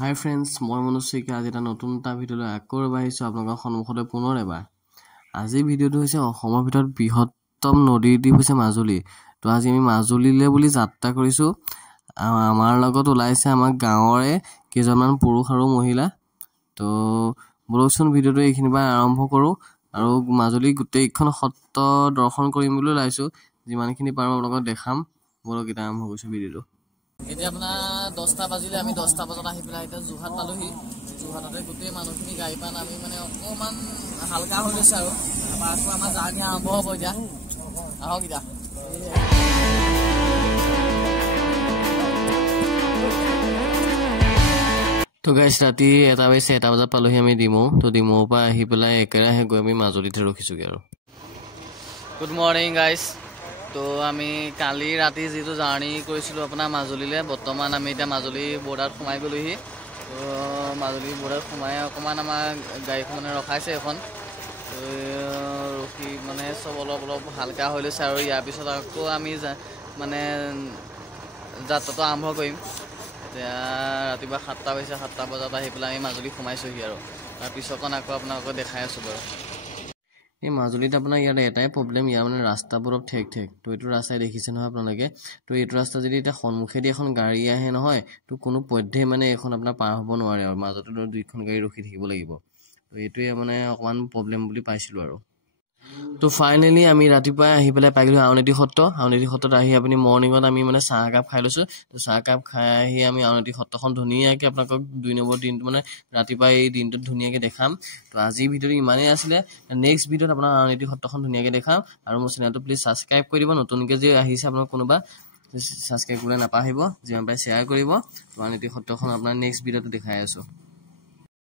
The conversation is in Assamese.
হাই ফ্ৰেণ্ডছ, মই মনোজ শইকীয়া। আজি এটা নতুন ভিডিঅ'লৈ আকৌ এবাৰ আহিছোঁ আপোনালোকৰ সন্মুখলৈ পুনৰ এবাৰ। আজিৰ ভিডিঅ'টো হৈছে অসমৰ ভিতৰত বৃহত্তম নদীৰ দ্বীপ হৈছে মাজুলী। তো আজি আমি মাজুলীলৈ বুলি যাত্ৰা কৰিছোঁ। আমাৰ লগত ওলাইছে আমাৰ গাঁৱৰে কেইজনমান পুৰুষ আৰু মহিলা। তো বলকচোন ভিডিঅ'টো এইখিনিৰ পৰা আৰম্ভ কৰোঁ আৰু মাজুলী গোটেইখন সত্ৰ দৰ্শন কৰিম বুলি ওলাইছোঁ। যিমানখিনি পাৰোঁ আপোনালোকক দেখাম। বলক এতিয়া আৰম্ভ কৰিছোঁ ভিডিঅ'টো। এতিয়া আপোনাৰ 10টা বাজিলে, আমি 10টা বজাত আহি পেলাই এতিয়া যোৰহাট পালোহি। যোৰহাটতে গোটেই মানুহখিনি গাড়ী পৰা নামি মানে অকণমান হালকা হৈ গৈছে আৰু আকৌ আমাৰ জাৰ্ণি আৰম্ভ হ'ব এতিয়া। আহক এতিয়া। তো গাইছ, ৰাতি 1টা বাজিছে, 1টা বজাত পালোহি আমি ডিমৌ। তো ডিমৌৰ পৰা আহি পেলাই একেৰাহে গৈ আমি মাজুলীতে ৰখিছোঁগৈ আৰু। গুড মৰ্ণিং গাইছ। তো আমি কালি ৰাতি যিটো জাৰ্ণি কৰিছিলোঁ আপোনাৰ মাজুলীলৈ, বৰ্তমান আমি এতিয়া মাজুলী বৰ্ডাৰত সোমাই গ'লোহি। তো মাজুলী বৰ্ডাৰত সোমাই অকণমান আমাৰ গাড়ীখন মানে ৰখাইছে এখন। তো ৰখি মানে চব অলপ হালকা হৈ লৈছে আৰু ইয়াৰ পিছত আকৌ আমি মানে যাত্ৰাটো আৰম্ভ কৰিম। এতিয়া ৰাতিপুৱা 7টা বাজিছে, 7টা বজাত আহি পেলাই আমি মাজুলী সোমাইছোঁহি আৰু তাৰপিছতকণ আকৌ আপোনালোকক দেখাই আছোঁ বাৰু। এই মাজুলীত আপোনাৰ ইয়াত এটাই প্ৰব্লেম, ইয়াৰ মানে ৰাস্তাবোৰ অলপ ঠেক। তো এইটো ৰাস্তাই দেখিছে নহয় আপোনালোকে। তো এইটো ৰাস্তা যদি এতিয়া সন্মুখেদি এখন গাড়ী আহে নহয়, তো কোনো পধ্যেই মানে এইখন আপোনাৰ পাৰ হ'ব নোৱাৰে আৰু মাজতে দুইখন গাড়ী ৰখি থাকিব লাগিব। তো এইটোৱে মানে অকণমান প্ৰব্লেম বুলি পাইছিলোঁ আৰু। তো ফাইনেলি আমি ৰাতিপুৱাই আহি পেলাই পাই গ'লোঁ আউনীআটী সত্ৰ। আউনীআটী সত্ৰত আহি আপুনি মৰ্ণিঙত আমি মানে চাহ একাপ খাই লৈছোঁ। তো চাহ একাপ খাই আহি আমি আউনীআটী সত্ৰখন ধুনীয়াকৈ আপোনালোকক 2 নম্বৰ দিনটো মানে ৰাতিপুৱা এই দিনটোত ধুনীয়াকৈ দেখাম। তো আজিৰ ভিডিঅ'টো ইমানেই আছিলে। নেক্সট ভিডিঅ'ত আপোনাৰ আউনীআটী সত্ৰখন ধুনীয়াকৈ দেখাম। আৰু মোৰ চেনেলটো প্লিজ ছাবস্ক্ৰাইব কৰি দিব। নতুনকৈ যে আহিছে আপোনাৰ কোনোবা, ছাবস্ক্ৰাইব কৰিবলৈ নাপাহৰিব। যিমান পাৰে শ্বেয়াৰ কৰিব। তো আউনীআটী সত্ৰখন আপোনাৰ নেক্সট ভিডিঅ'টো দেখাই আছোঁ।